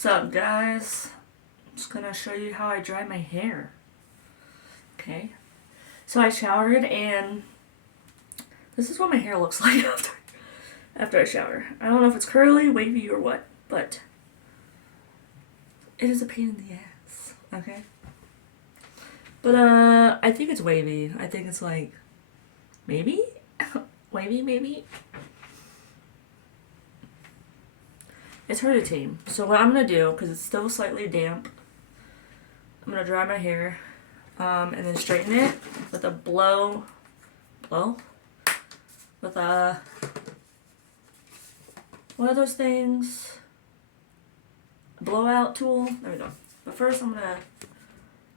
What's up, guys? I'm just gonna show you how I dry my hair. Okay. So I showered, and this is what my hair looks like after I shower. I don't know if it's curly, wavy, or what, but it is a pain in the ass. Okay. But I think it's wavy. I think it's like maybe wavy, maybe. It's hard to tame. So what I'm gonna do, because it's still slightly damp, I'm gonna dry my hair, and then straighten it with a with a, one of those things, a blowout tool. There we go. But first I'm gonna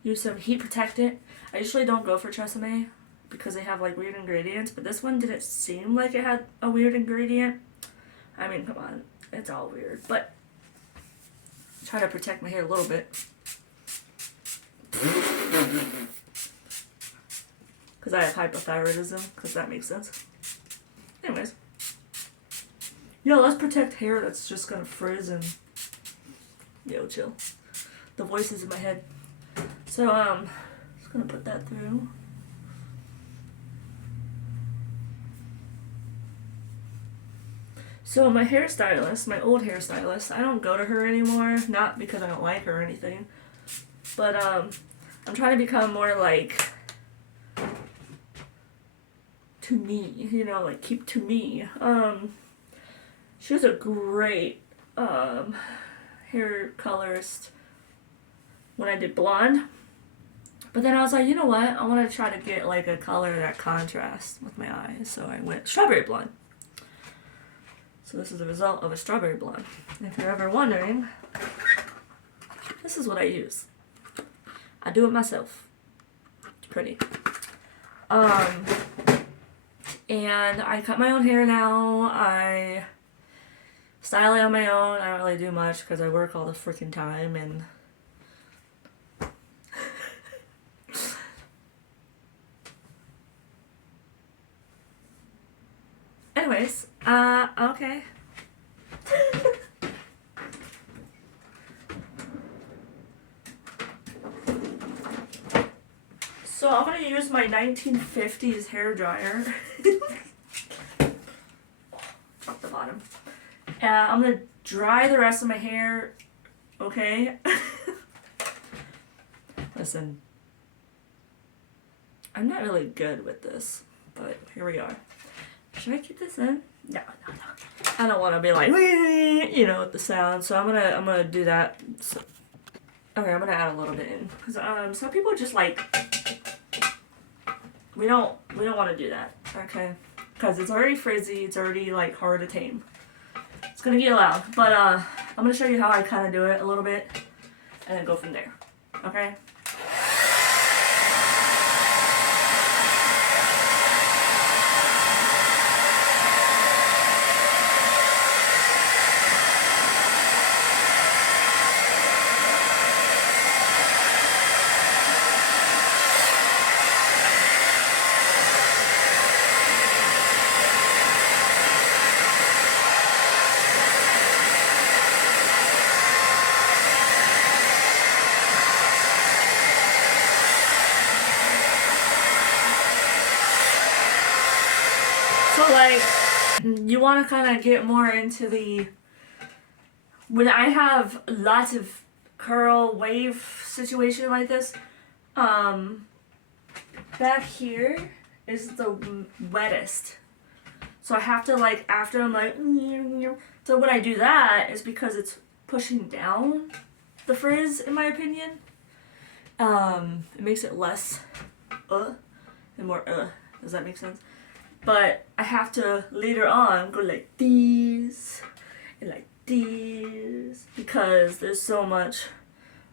use some heat protectant. I usually don't go for Tresemme because they have like weird ingredients, but this one didn't seem like it had a weird ingredient. I mean, come on. It's all weird, but I try to protect my hair a little bit. Because I have hypothyroidism, because that makes sense. Anyways. Yo, let's protect hair that's just gonna frizz and... Yo, chill. The voices in my head. So, just gonna put that through. So my hairstylist, my old hairstylist, I don't go to her anymore, not because I don't like her or anything, but I'm trying to become more like to me, you know, like keep to me. She was a great hair colorist when I did blonde, but then I was like, you know what, I want to try to get like a color that contrasts with my eyes, so I went strawberry blonde. So this is the result of a strawberry blonde. And if you're ever wondering, this is what I use. I do it myself. It's pretty. And I cut my own hair now. I style it on my own. I don't really do much because I work all the freaking time and anyways, okay. So I'm gonna use my 1950s hair dryer. Drop the bottom. I'm gonna dry the rest of my hair, okay? Listen, I'm not really good with this, but here we are. Should I keep this in? No. I don't want to be like, you know, with the sound. So I'm gonna do that. So, okay, I'm gonna add a little bit in because some people just like we don't want to do that, okay? Because it's already frizzy. It's already like hard to tame. It's gonna get loud, but I'm gonna show you how I kind of do it a little bit, and then go from there. Okay. So like, you want to kind of get more into the, when I have lots of curl wave situation like this, back here is the wettest. So I have to like, after I'm like, so when I do that, is because it's pushing down the frizz, in my opinion. It makes it less, and more, does that make sense? But I have to later on go like these and like these because there's so much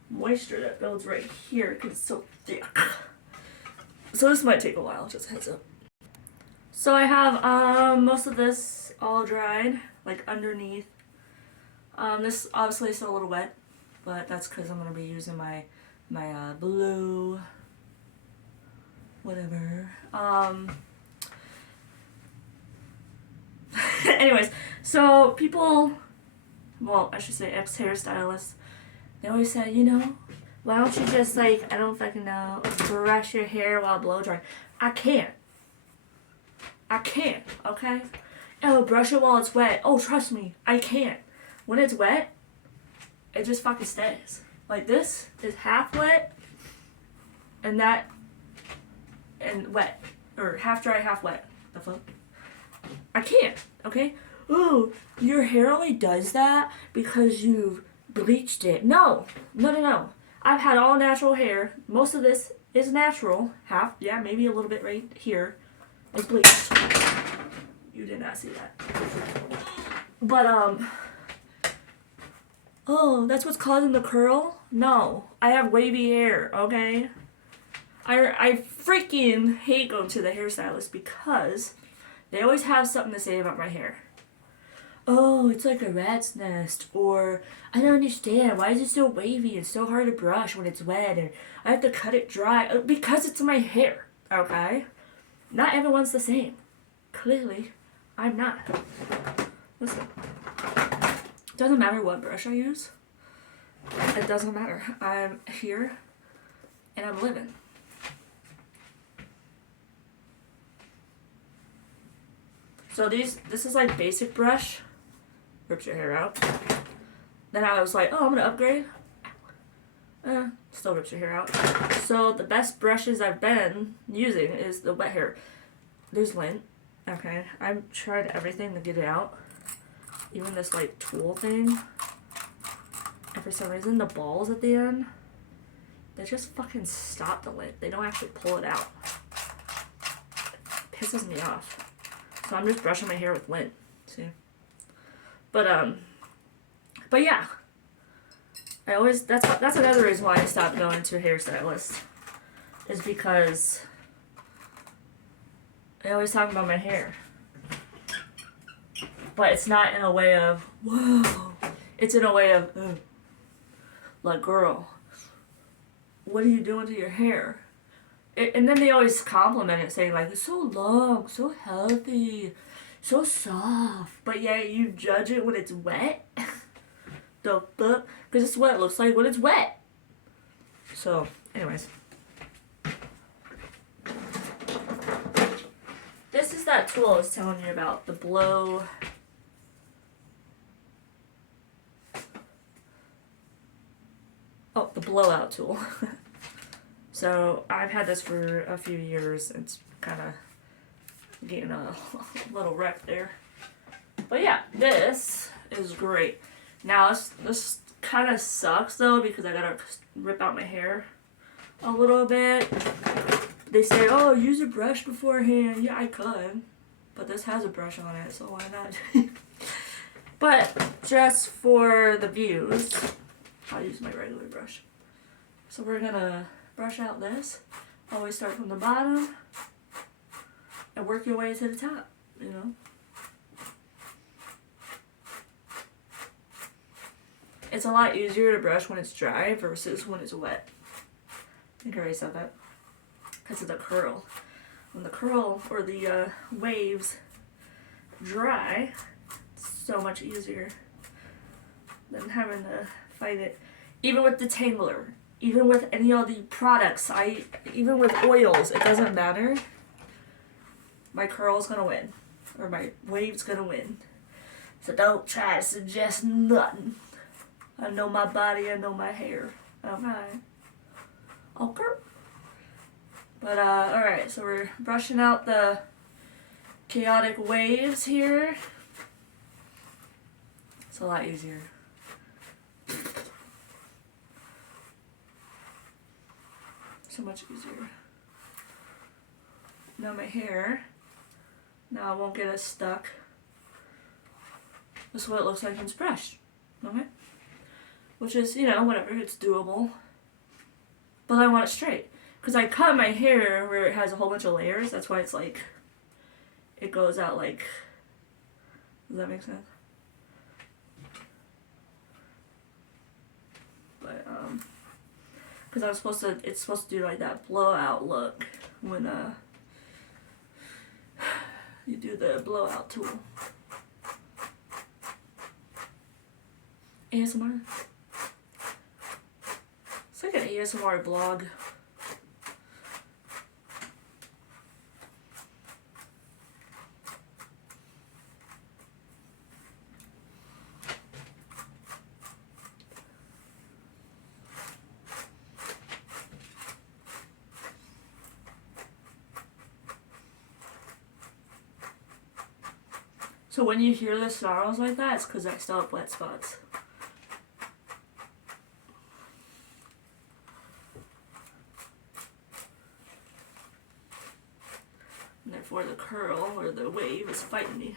moisture that builds right here because it's so thick. So this might take a while, just a heads up. So I have most of this all dried, like underneath. This obviously is still a little wet, but that's because I'm gonna be using my blue whatever. Anyways, so people well, I should say ex-hairstylists, they always say, you know, why don't you just like, I don't fucking know, brush your hair while blow drying? I can't. I can't, okay? Oh, brush it while it's wet. Oh, trust me, I can't. When it's wet, it just fucking stays. Like this is half wet, and that, and wet. Or half dry, half wet. The fuck? I can't, okay? Ooh, your hair only does that because you've bleached it. No, no, no, no. I've had all natural hair. Most of this is natural. Half, yeah, maybe a little bit right here is bleached. You did not see that. But, oh, that's what's causing the curl? No, I have wavy hair, okay? I freaking hate going to the hairstylist because they always have something to say about my hair. Oh, it's like a rat's nest, or I don't understand, why is it so wavy and so hard to brush when it's wet, and I have to cut it dry, because it's my hair, okay? Not everyone's the same. Clearly, I'm not. Listen, doesn't matter what brush I use, it doesn't matter. I'm here, and I'm living. So this is like basic brush, rips your hair out. Then I was like, oh, I'm gonna upgrade. Still rips your hair out. So the best brushes I've been using is the wet hair. There's lint, okay? I've tried everything to get it out. Even this like tool thing. And for some reason the balls at the end, they just fucking stop the lint. They don't actually pull it out. It pisses me off. So I'm just brushing my hair with lint. See? But yeah. I always, that's another reason why I stopped going to a hairstylist. Is because they always talk about my hair. But it's not in a way of, whoa. It's in a way of, ugh. Like, girl, what are you doing to your hair? And then they always compliment it, saying, like, it's so long, so healthy, so soft. But yeah, you judge it when it's wet? The fuck? Because it's what it looks like when it's wet. So, anyways. This is that tool I was telling you about, the blow. Oh, the blowout tool. So I've had this for a few years. It's kind of getting a little wreck there. But yeah, this is great. Now this kind of sucks though because I gotta rip out my hair a little bit. They say, oh, use a brush beforehand. Yeah, I could. But this has a brush on it, so why not? But just for the views, I'll use my regular brush. So we're gonna brush out this. Always start from the bottom and work your way to the top, you know. It's a lot easier to brush when it's dry versus when it's wet. I think I already said that. Because of the curl. When the curl or the waves dry, it's so much easier than having to fight it. Even with detangler, even with any of the products, even with oils, it doesn't matter. My curl's gonna win. Or my wave's gonna win. So don't try to suggest nothing. I know my body, I know my hair. Okay. Okay. But, alright, so we're brushing out the chaotic waves here. It's a lot easier. So much easier. Now my hair, now I won't get as stuck. This is what it looks like when it's brushed. Okay? Which is, you know, whatever, it's doable. But I want it straight. Because I cut my hair where it has a whole bunch of layers. That's why it's like, it goes out like, does that make sense? But, because it's supposed to do like that blowout look when, you do the blowout tool. ASMR. It's like an ASMR blog. So when you hear the snarls like that, it's because I still have wet spots. And therefore the curl or the wave is fighting me.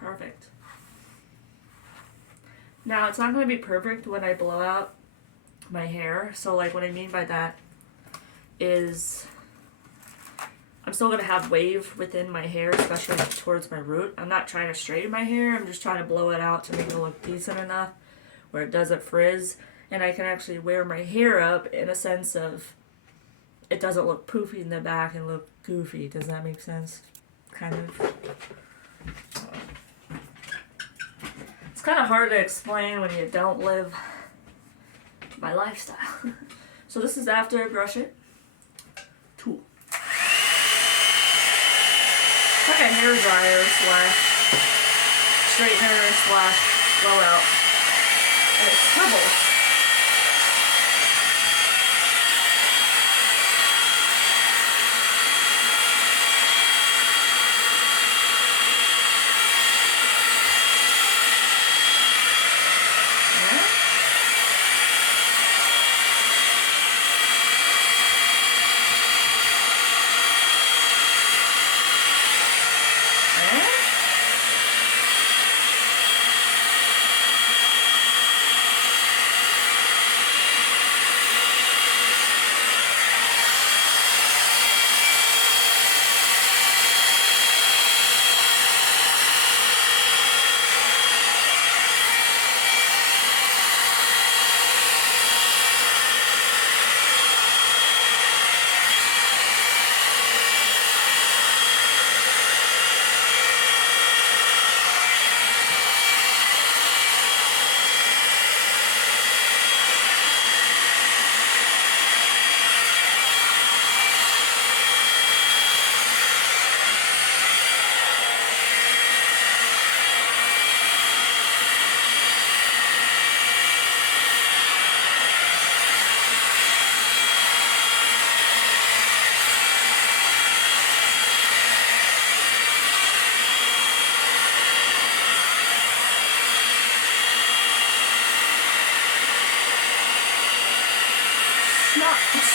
Perfect. Now it's not going to be perfect when I blow out my hair. So like what I mean by that is I'm still going to have wave within my hair, especially towards my root. I'm not trying to straighten my hair. I'm just trying to blow it out to make it look decent enough where it doesn't frizz. And I can actually wear my hair up in a sense of it doesn't look poofy in the back and look goofy. Does that make sense? Kind of. It's kind of hard to explain when you don't live my lifestyle. So this is after I brush it. Tool. It's like a hair dryer slash straightener slash blowout. And it swivels.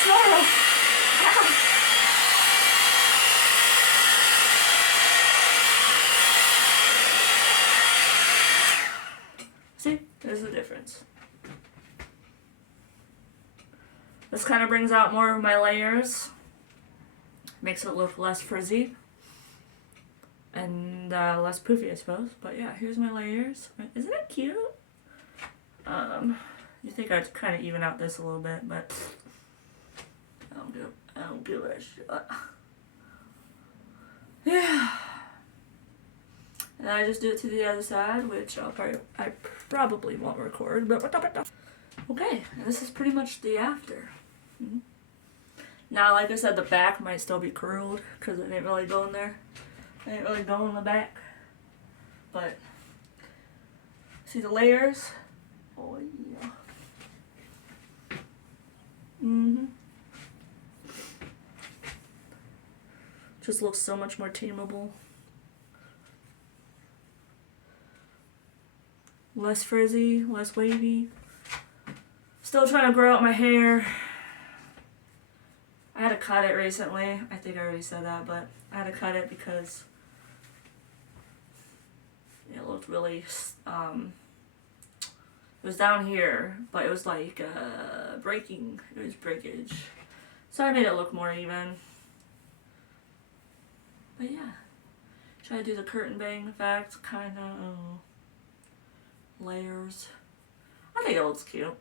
Snarl! See, there's the difference. This kind of brings out more of my layers, makes it look less frizzy and less poofy, I suppose. But yeah, here's my layers. Isn't it cute? You think I'd kind of even out this a little bit, but I don't give a shit. Yeah. And I just do it to the other side, which I probably won't record, but okay, and this is pretty much the after. Mm-hmm. Now, like I said, the back might still be curled because it didn't really go in there. It didn't really go in the back. But see the layers? Oh yeah. Just looks so much more tameable. Less frizzy, less wavy. Still trying to grow out my hair. I had to cut it recently. I think I already said that, but I had to cut it because it looked really, it was down here, but it was like breaking. It was breakage. So I made it look more even. But yeah, Try to do the curtain bang effect, kind of layers. I think it looks cute.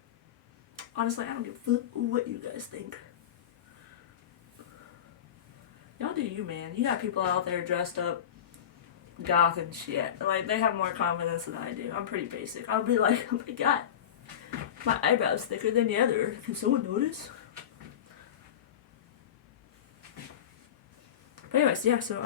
Honestly, I don't give a fuck what you guys think. Y'all do you, man. You got people out there dressed up goth and shit. Like, they have more confidence than I do. I'm pretty basic. I'll be like, oh my god, my eyebrow's thicker than the other. Can someone notice? But anyways, yeah, so,